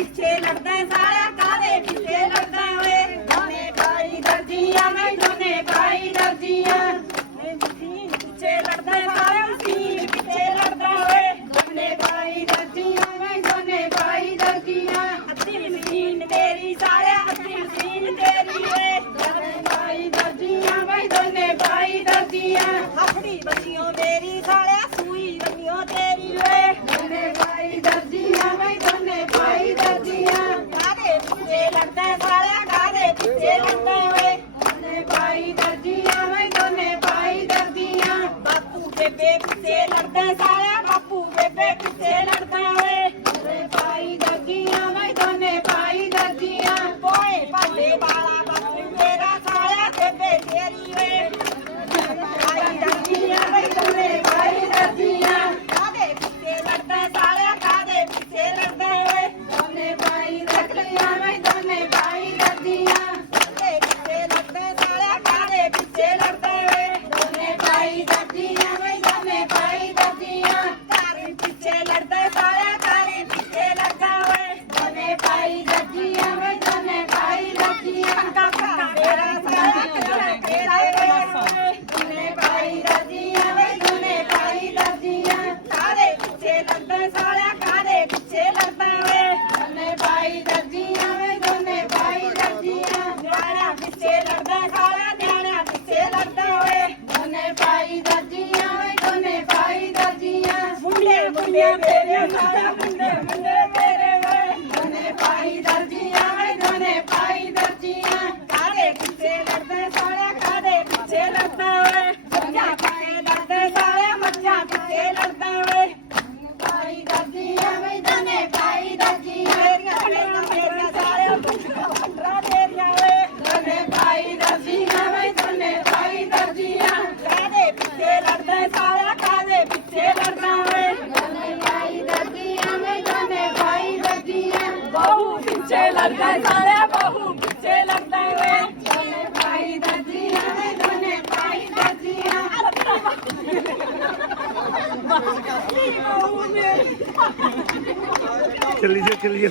ਪਿੱਛੇ ਲੜਦਾ ਹੈ ਸਾਰਾ ਕਾਦੇ ਪਿੱਛੇ ਲੜਦਾ ਓਏ? ਦੋਨੇ ਭਾਈ ਦਰਜੀਆਂ ਮੈਂ ਦੋਨੇ ਭਾਈ ਦਰਜੀਆਂ। ਮੈਂ ਪਿੱਛੇ ਲੜਦਾ ਹੈ ਸਾਰਾ ਸੀ ਪਿੱਛੇ ਲੜਦਾ ਓਏ। ਦੋਨੇ ਭਾਈ ਦਰਜੀਆਂ ਮੈਂ ਦੋਨੇ ਭਾਈ ਦਰਜੀਆਂ। ਅੱਧੀ ਮਸ਼ੀਨ ਤੇਰੀ ਸਾਰਾ ਅੱਧੀ ਮਸ਼ੀਨ ਤੇਰੀ ਓਏ। ਦੋਨੇ ਭਾਈ ਦਰਜੀਆਂ ਮੈਂ ਦੋਨੇ ਭਾਈ ਦਰਜੀਆਂ। ਆਪਣੀ ਬੰਦਿਓ ਮੇਰੀ ਸਾਰਾ ਸੂਈ ਬੰਦਿਓ ਤੇਰੀ ਓਏ। ਦੋਨੇ ਮੁੰਡੇ ਤੇਰੇ ਮੁੰਡੇ ਮੁੰਡੇ ਤੇਰੇ ਵੇ ਮਨੇ ਪਾਈ ਦਰਦ लगता सारे बहू से लगता वे चले पाई दजिया ने दोने पाई दजिया चलिए चलिए